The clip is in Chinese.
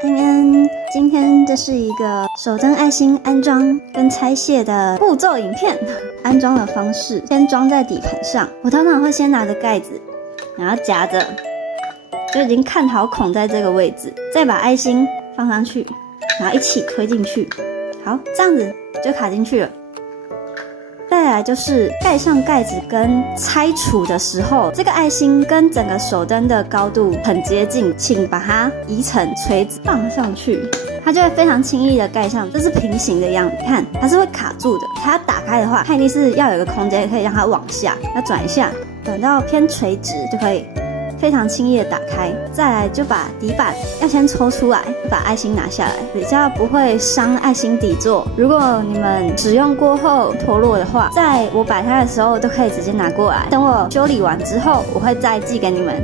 今天这是一个手灯爱心安装跟拆卸的步骤影片。安装的方式，先装在底盘上。我通常会先拿着盖子，然后夹着，就已经看好孔在这个位置，再把爱心放上去，然后一起推进去。好，这样子就卡进去了。再来就是盖上盖子跟拆除的时候，这个爱心跟整个手灯的高度很接近，请把它移成垂直放上去，它就会非常轻易的盖上。这是平行的样子，看它是会卡住的。它要打开的话，它一定是要有一个空间可以让它往下，要转一下，转到偏垂直就可以非常轻易的打开。再来就把底板要先抽出来，把爱心拿下来，比较不会伤爱心底座。如果你们使用过后脱落的话，在我摆摊的时候都可以直接拿过来，等我修理完之后我会再寄给你们。